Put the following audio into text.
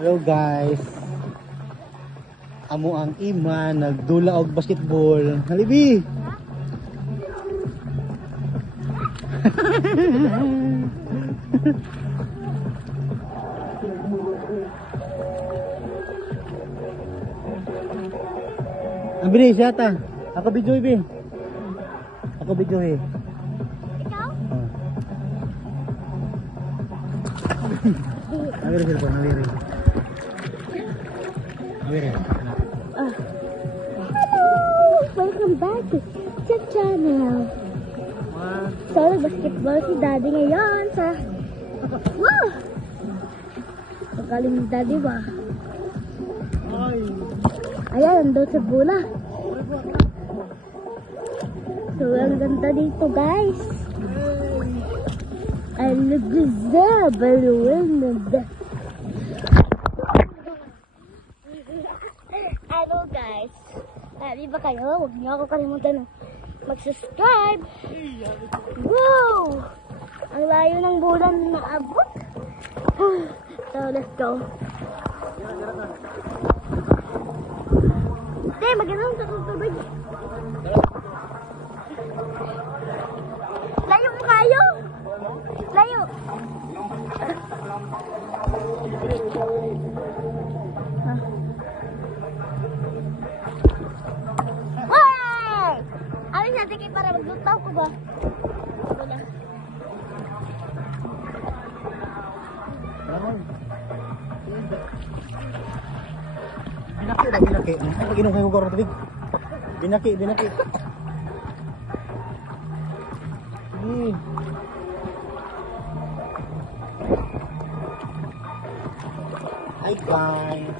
Hello guys. Amo ang ima nagdula og basketball. Halibi. Abri siya ta. Ako video ibi. Ako video eh. Ikaw? Nawiri sila po, nawiri. Nawiri. Hello! Welcome back to Chip Channel. So, basketball si Daddy ngayon sa... Wow! Magaling ni Daddy ba? Ayan, nandun sa bola. So, ang ganda dito, guys. I look good, Hello, guys. Sabi ba kayo? Huwag niyo ako kalimutan mag-subscribe. Wow! Ang layo ng bulan na naabot. So, let's go. Hindi, magandang tutubig. Layo mo kayo? Layo. Hey! Alis natin kayo para maglutaw ko ba? Wala. Binaki na binaki. Pag inom kayo ko tubig. Binaki, binaki. Sige. Hi guys.